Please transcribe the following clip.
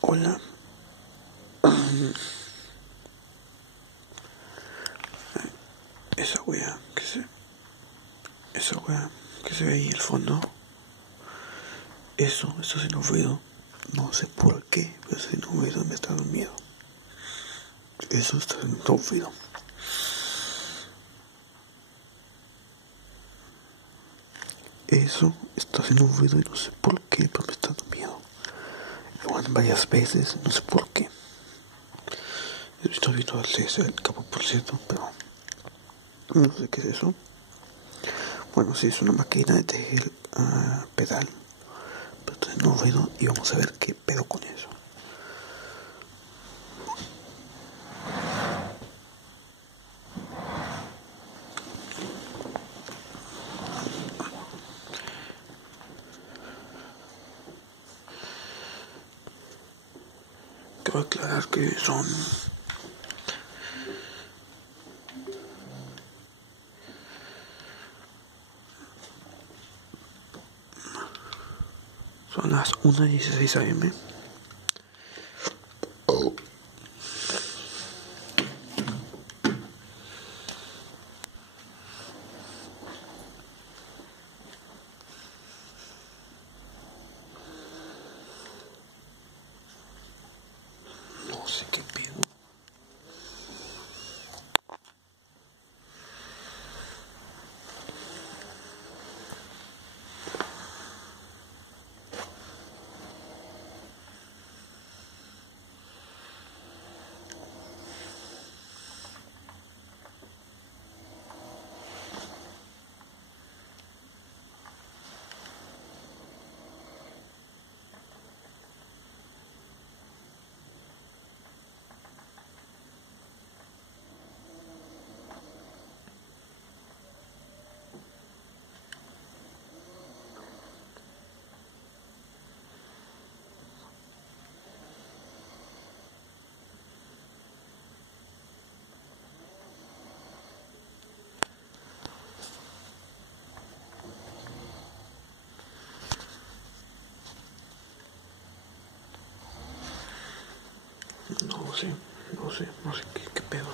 Hola. Esa wea que se. Esa wea que se ve ahí al fondo. Eso está haciendo ruido. No sé por qué, pero está haciendo ruido y me está dando miedo. Eso está haciendo ruido. Eso está haciendo ruido y no sé por qué, pero me está dando miedo. Lo van varias veces, no sé por qué. Estoy viendo el capo por cierto, pero no sé qué es eso. Bueno, sí, es una máquina de tejer pedal, pero está haciendo ruido y vamos a ver qué pedo con eso. Quiero aclarar que son las 1:16 AM. No sé qué pedo. No sé qué pedo.